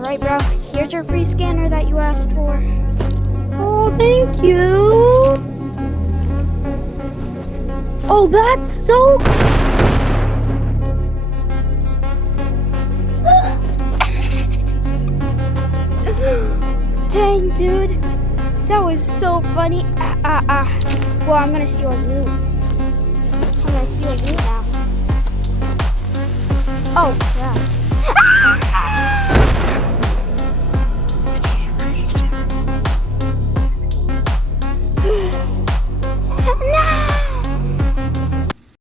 Alright, bro. Here's your free scanner that you asked for. Oh, thank you. Oh, that's so. Dang, dude. That was so funny. Well, I'm gonna steal his loot. I'm gonna steal his loot now. Oh, crap.